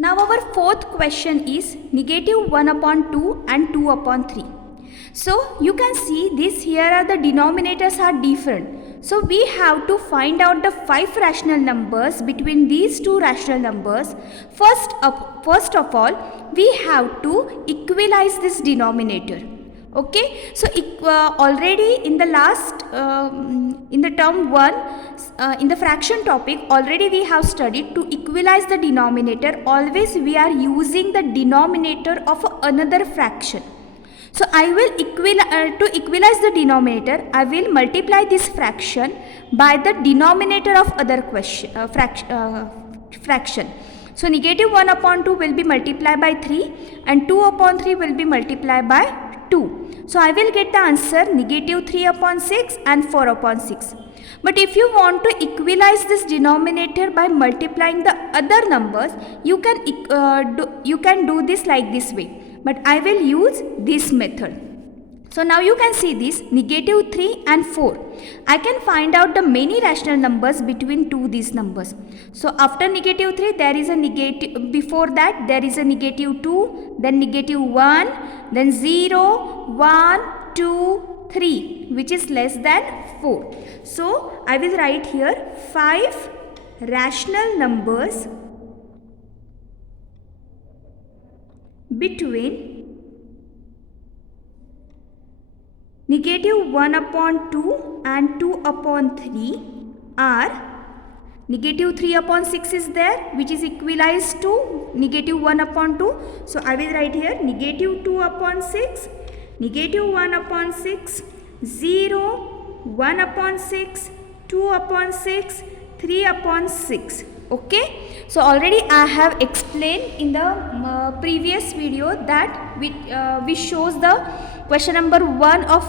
Now our fourth question is negative 1 upon 2 and 2 upon 3. So you can see this here are the denominators are different. So we have to find out the 5 rational numbers between these two rational numbers. First of all, we have to equalize this denominator. Okay, so already in the last in the term 1 in the fraction topic already we have studied to equalize the denominator. Always we are using the denominator of another fraction. So I will to equalize the denominator, I will multiply this fraction by the denominator of other fraction. So negative 1 upon 2 will be multiplied by 3 and 2 upon 3 will be multiplied by 2. So I will get the answer negative 3 upon 6 and 4 upon 6. But if you want to equalize this denominator by multiplying the other numbers, you can do this like this way. But I will use this method. So now you can see this negative 3 and 4. I can find out the many rational numbers between these numbers. So after negative 3 there is a negative, before that there is a negative 2, then negative 1, then 0, 1, 2, 3 which is less than 4. So I will write here 5 rational numbers between negative 1 upon 2 and 2 upon 3 are negative 3 upon 6 is there which is equalized to negative 1 upon 2. So I will write here negative 2 upon 6, negative 1 upon 6, 0, 1 upon 6, 2 upon 6, 3 upon 6. Okay, so already I have explained in the previous video that which shows the question number 1 of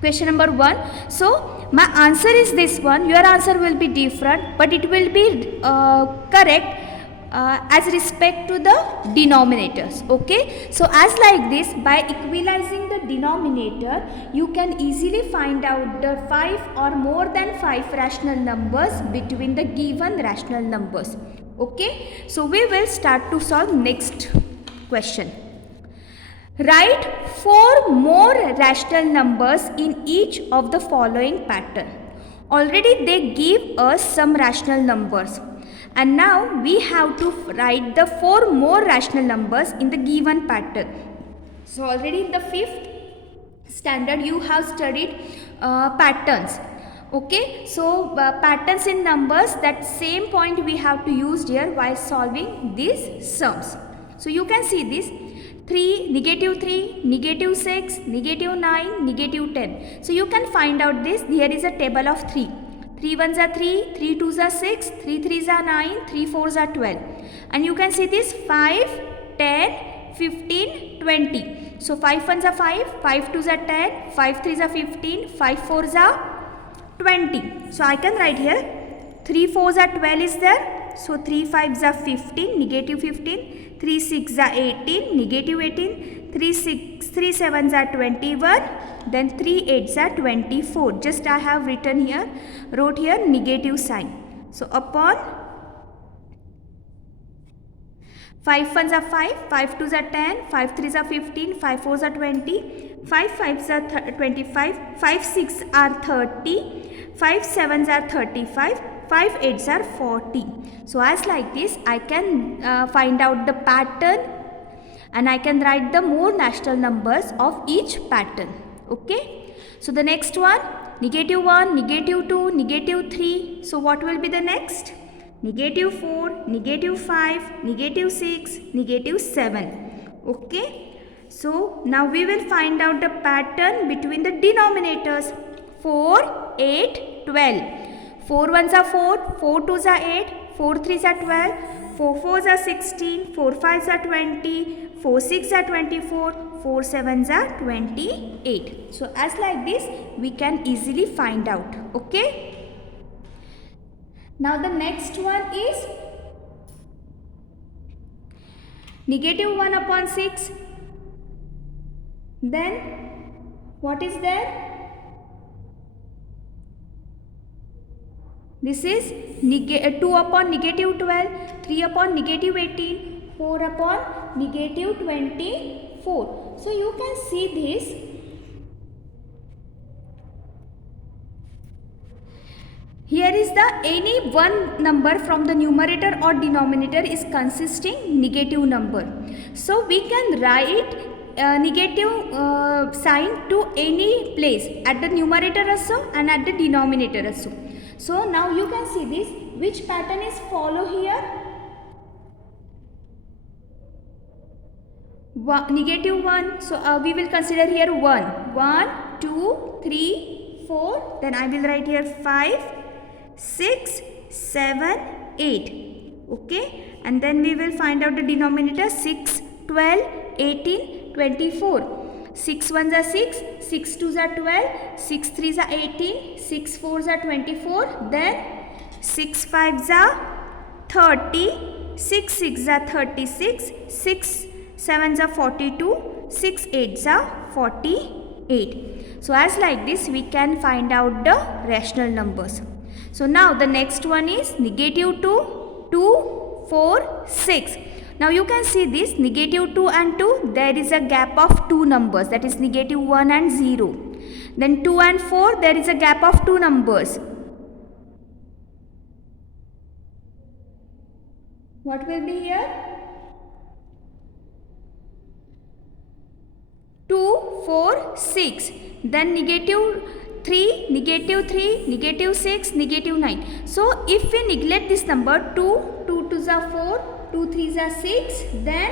question number 1. So my answer is this one. Your answer will be different, but it will be correct as respect to the denominators. Okay, so as like this, by equalizing the denominator you can easily find out the 5 or more than 5 rational numbers between the given rational numbers. Okay, so we will start to solve next question. Write 4 more rational numbers in each of the following pattern. Already they give us some rational numbers. And now we have to write the 4 more rational numbers in the given pattern. So already in the 5th standard you have studied patterns. Okay, so patterns in numbers, that same point we have to use here while solving these sums. So you can see this 3, negative 3, negative 6, negative 9, negative 10. So you can find out this. Here is a table of 3. 3 1s are 3, 3 2s are 6, 3 3s are 9, 3 4s are 12. And you can see this 5, 10, 15, 20. So 5 1s are 5, 5 2s are 10, 5 3s are 15, 5 4s are 20. So I can write here 3 4s are 12 is there. So 3 5s are 15, negative 15, 3 6s are 18, negative 18, 3 7s are 21, then 3 8s are 24. Just I have wrote here negative sign. So upon 5 1s are 5, 5 2s are 10, 5 3s are 15, 5 4s are 20, 5 5s are 25, 5 6s are 30, 5 7s are 35, 5 8s are 40. So as like this I can find out the pattern and I can write the more natural numbers of each pattern. Okay, so the next one, negative 1, negative 2, negative 3. So what will be the next? Negative 4, negative 5, negative 6, negative 7. Okay, so now we will find out the pattern between the denominators. 4, 8, 12. 4 1s are 4, 4 2s are 8, 4 3s are 12, 4 4s are 16, 4 5s are 20, 4 6s are 24, 4 7s are 28. So as like this we can easily find out. Okay. Now the next one is negative 1 upon 6. Then what is there? This is 2 upon negative 12, 3 upon negative 18, 4 upon negative 24. So you can see this. Here is the any one number from the numerator or denominator is consisting negative number. So we can write negative sign to any place at the numerator also and at the denominator also. So now you can see this, which pattern is follow here? Negative 1. So we will consider here 1. 1, 2, 3, 4. Then I will write here 5, 6, 7, 8. Okay. And then we will find out the denominator 6, 12, 18, 24. 6 1s are 6, 6 2s are 12, 6 3s are 18, 6 4s are 24, then 6 5s are 30, 6 6s are 36, 6 7s are 42, 6 8s are 48. So as like this we can find out the rational numbers. So now the next one is negative 2, 2, 4, 6. Now you can see this negative 2 and 2, there is a gap of 2 numbers, that is negative 1 and 0. Then 2 and 4, there is a gap of 2 numbers. What will be here? 2, 4, 6. Then negative 3, negative 6, negative 9. So if we neglect this number 2, 2 2s are 4, 2 3s are 6, then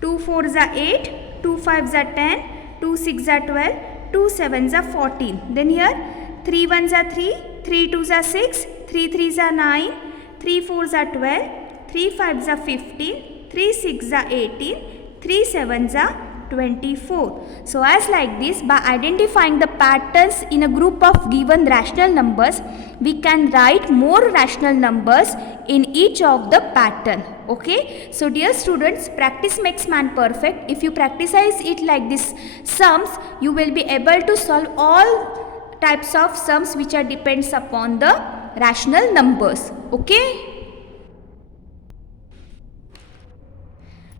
2 4s are 8, 2 5s are 10, 2 6s are 12, 2 7s are 14. Then here 3 1s are 3, 3 2s are 6, 3 3s are 9, 3 4s are 12, 3 5s are 15, 3 6s are 18, 3 7s are 24. So as like this, by identifying the patterns in a group of given rational numbers, we can write more rational numbers in each of the pattern. Okay. So dear students, practice makes man perfect. If you practice it like this sums, you will be able to solve all types of sums which are depends upon the rational numbers. Okay.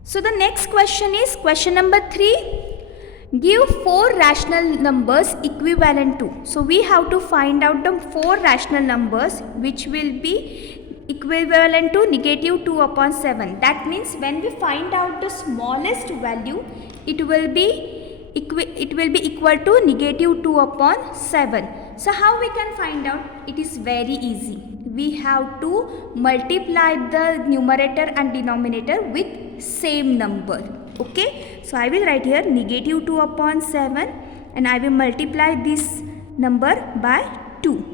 So the next question is question number 3. Give 4 rational numbers equivalent to. So we have to find out the 4 rational numbers which will be equivalent to negative 2 upon 7. That means when we find out the smallest value, it will be equal to negative 2 upon 7. So how we can find out? It is very easy. We have to multiply the numerator and denominator with same number. Okay. So I will write here negative 2 upon 7 and I will multiply this number by 2.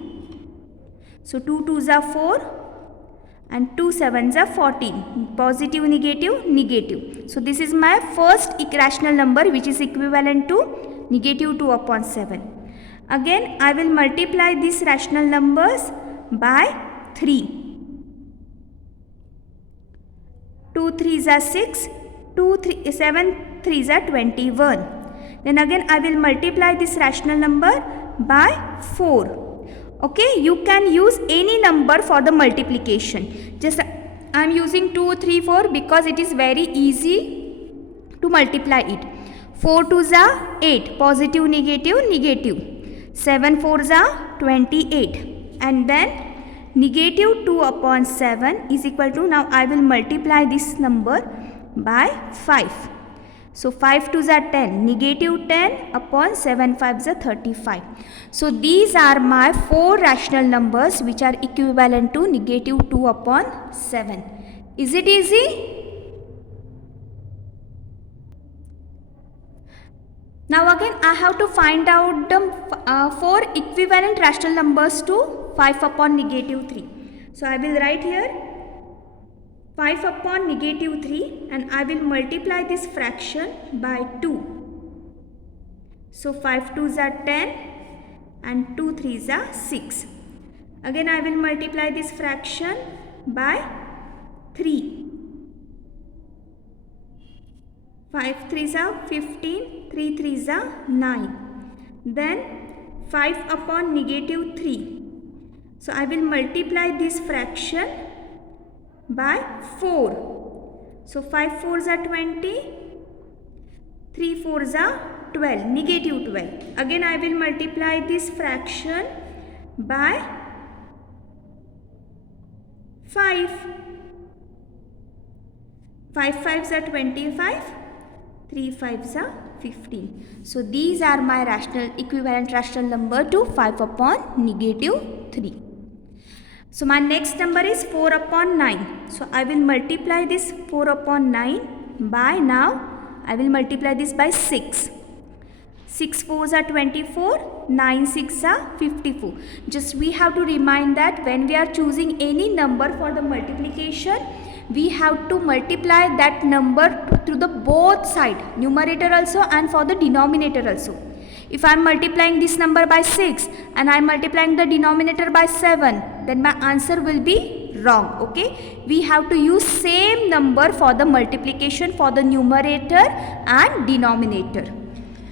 So 2 2s are 4 and 2 7s are 14. Positive, negative, negative. So this is my first irrational number which is equivalent to negative 2 upon 7. Again I will multiply these rational numbers by 3. 2 3s are 6, 7 3s are 21. Then again I will multiply this rational number by 4. Okay, you can use any number for the multiplication. Just I am using 2, 3, 4 because it is very easy to multiply it. 4 2s are 8, positive, negative, negative. 7 4s are 28. And then negative 2 upon 7 is equal to, now I will multiply this number by 5. So 5 2s are 10, negative 10 upon 7 5s are 35. So these are my 4 rational numbers which are equivalent to negative 2 upon 7. Is it easy? Now again I have to find out the 4 equivalent rational numbers to 5 upon negative 3. So I will write here 5 upon negative 3 and I will multiply this fraction by 2. So 5 2s are 10 and 2 3s are 6. Again I will multiply this fraction by 3. 5 3s are 15, 3 3s are 9. Then 5 upon negative 3. So I will multiply this fraction by 4. So 5 4s are 20, 3 4s are 12, negative 12. Again I will multiply this fraction by 5. 5 5s are 25, 3 5s are 15. So these are my equivalent rational number to 5 upon negative 3. So my next number is 4 upon 9. So I will multiply this 4 upon 9 by, now I will multiply this by 6. 6 4s are 24, 9 6 are 54. Just we have to remind that when we are choosing any number for the multiplication, we have to multiply that number through the both side, numerator also and for the denominator also. If I am multiplying this number by 6 and I am multiplying the denominator by 7, then my answer will be wrong. Okay, we have to use same number for the multiplication for the numerator and denominator.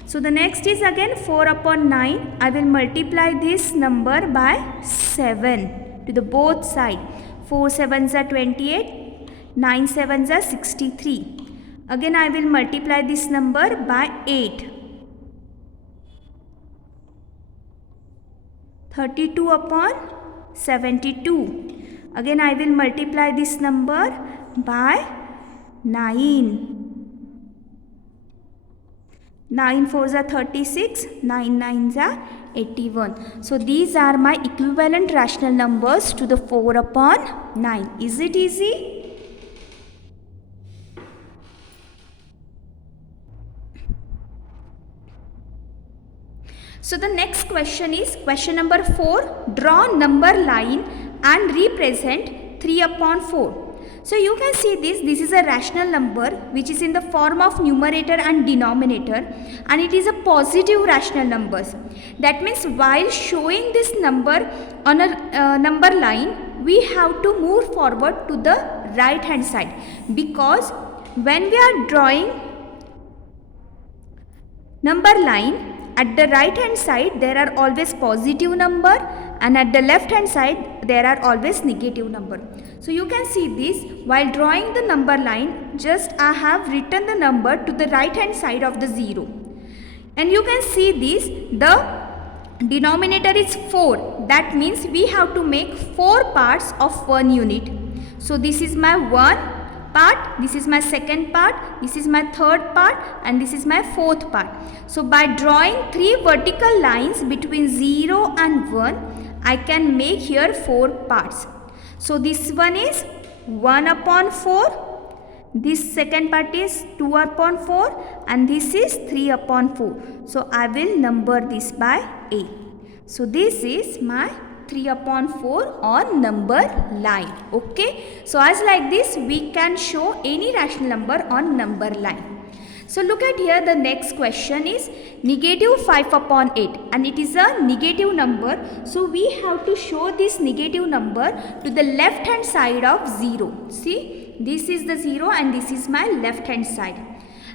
So the next is again 4 upon 9. I will multiply this number by 7 to the both side. 4 7s are 28, 9 7s are 63. Again I will multiply this number by 8. 32 upon 72. Again I will multiply this number by 9. 9 4s are 36, 9 9s are 81. So these are my equivalent rational numbers to the 4 upon 9. Is it easy? So the next question is question number 4. Draw number line and represent 3 upon 4. So you can see this is a rational number which is in the form of numerator and denominator, and it is a positive rational numbers. That means while showing this number on a number line, we have to move forward to the right hand side, because when we are drawing number line, at the right hand side there are always positive number and at the left hand side there are always negative number. So you can see this while drawing the number line, just I have written the number to the right hand side of the 0. And you can see this, the denominator is 4. That means we have to make 4 parts of 1 unit. So this is my 1 part, this is my second part, this is my third part, and this is my fourth part. So by drawing 3 vertical lines between 0 and 1, I can make here 4 parts. So this one is 1 upon 4, this second part is 2 upon 4, and this is 3 upon 4. So I will number this by A. So this is my 3 upon 4 on number line. Okay, so as like this we can show any rational number on number line. So look at here, the next question is negative 5 upon 8, and it is a negative number. So we have to show this negative number to the left hand side of 0. See, this is the 0 and this is my left hand side.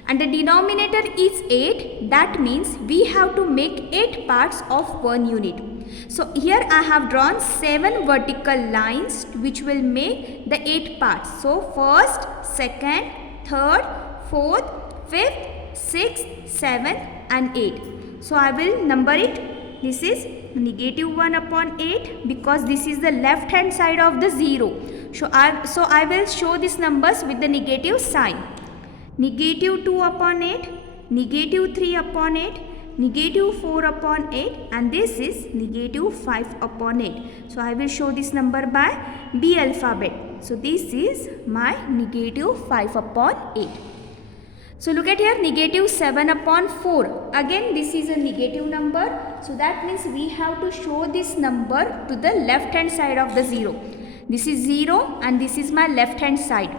And the denominator is 8. That means we have to make 8 parts of 1 unit. So here I have drawn 7 vertical lines which will make the 8 parts. So first, second, third, fourth, 5th, 6th, 7th and 8. So I will number it. This is negative 1 upon 8 because this is the left hand side of the 0. So I will show these numbers with the negative sign. Negative 2 upon 8, negative 3 upon 8, negative 4 upon 8, and this is negative 5 upon 8. So I will show this number by B alphabet. So this is my negative 5 upon 8. So look at here, negative 7 upon 4. Again this is a negative number. So that means we have to show this number to the left hand side of the 0. This is 0 and this is my left hand side.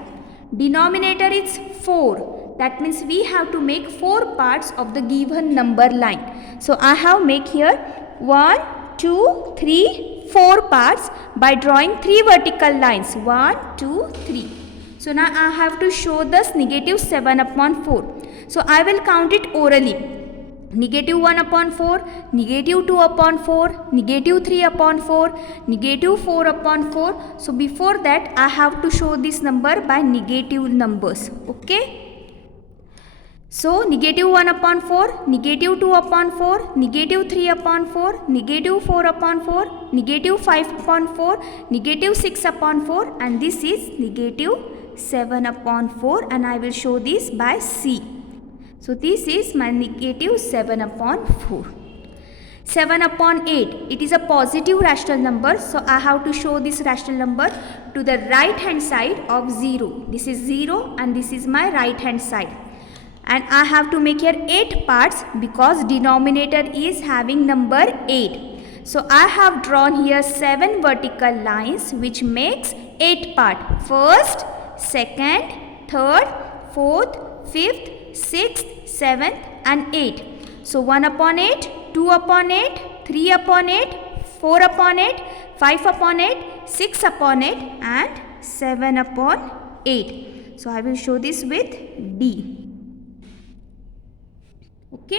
Denominator is 4. That means we have to make 4 parts of the given number line. So I have make here 1, 2, 3, 4 parts by drawing 3 vertical lines. 1, 2, 3. So now I have to show this negative 7 upon 4. So I will count it orally. negative 1 upon 4, negative 2 upon 4, negative 3 upon 4, negative 4 upon 4. So before that I have to show this number by negative numbers. Okay. So negative 1 upon 4, negative 2 upon 4, negative 3 upon 4, negative 4 upon 4, negative 5 upon 4, negative 6 upon 4, and this is negative 7 upon 4, and I will show this by C. So this is my negative 7 upon 4. 7 upon 8, it is a positive rational number, so I have to show this rational number to the right hand side of 0. This is 0 and this is my right hand side. And I have to make here 8 parts because denominator is having number 8. So I have drawn here 7 vertical lines which makes 8 part. First, second, third, fourth, fifth, 6th, 7th and 8. So 1 upon 8, 2 upon 8, 3 upon 8, 4 upon 8, 5 upon 8, 6 upon 8 and 7 upon 8. So I will show this with D. Okay.